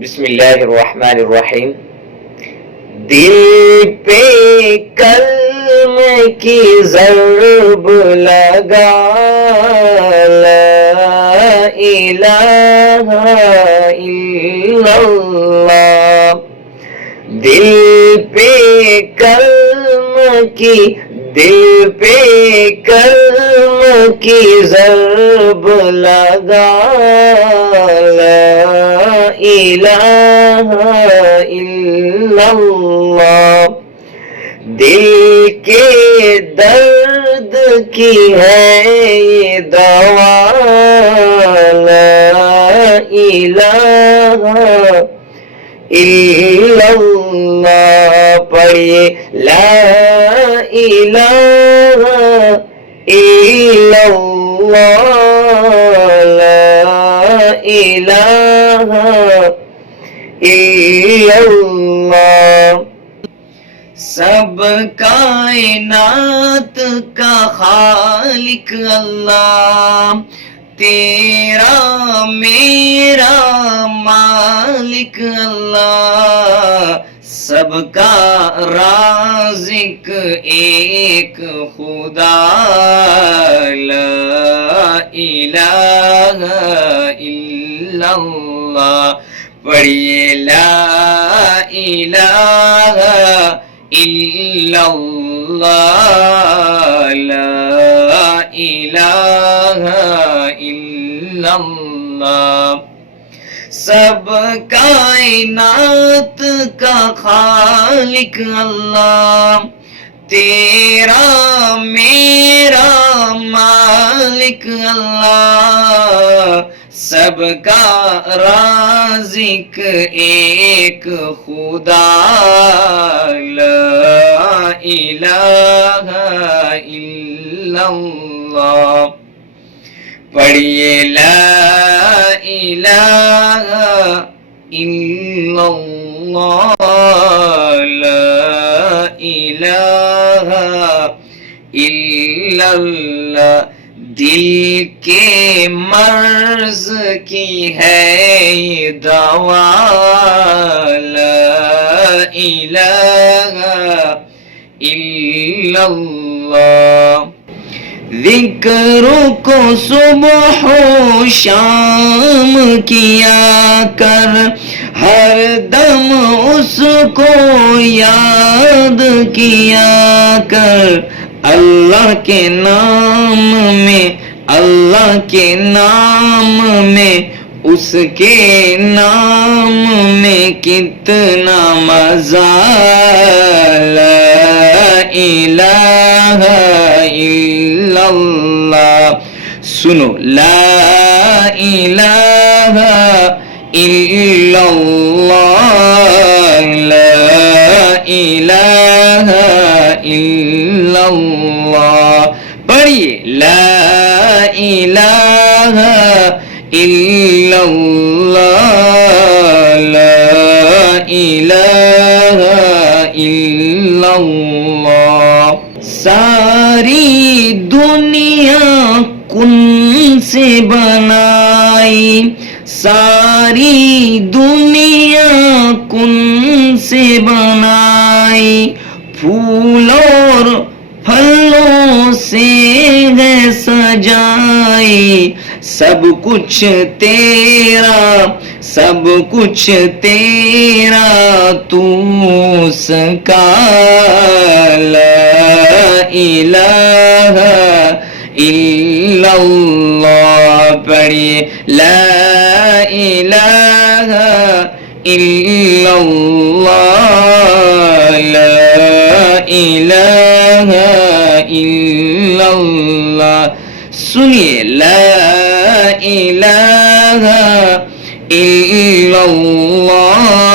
بسم اللہ الرحمن الرحیم. دل پہ کلمے کی ضرب لگا، لا الہ الا اللہ. دل پہ دل پہ کلمہ کی ضرب لگا، لا الہ الا اللہ. دل کے درد کی ہے یہ دوا، لا الہ illallah. پڑھیے لا الہ illallah، لا الہ illallah. سب کائنات کا خالق اللہ، تیرا میرا مالک اللہ. سب کا رازق ایک خدا، لا الہ الا اللہ. پڑھیے لا الہ الا اللہ، لا الہ الا اللہ. سب کائنات کا خالق اللہ، تیرا میرا مالک اللہ. سب کا رازق ایک خدا، لا الہ الا اللہ. پڑھیے لا الہ الا اللہ، لا الہ الا اللہ. دل کے مرض کی ہے یہ دوا، لا الہ الا اللہ. ذکر کو صبح و شام کیا کر، ہر دم اس کو یاد کیا کر. اللہ کے نام میں، اللہ کے نام میں، اس کے نام میں کتنا مزہ، لا الہ الا اللہ. سنو لا الہ الا اللہ، لا الہ الا اللہ. پڑھیے لا الہ الا اللہ، لا الہ الا اللہ. ساری دنیا کن سے بنائی، ساری دنیا کن سے بنائی. پھول اور پھلوں سے ہے سجائی. سب کچھ تیرا، سب کچھ تیرا تو اس کا، لا الہ الا اللہ. پڑھیے لا الہ الا اللہ، لا الہ الا اللہ. سنیے لا الہ الا اللہ،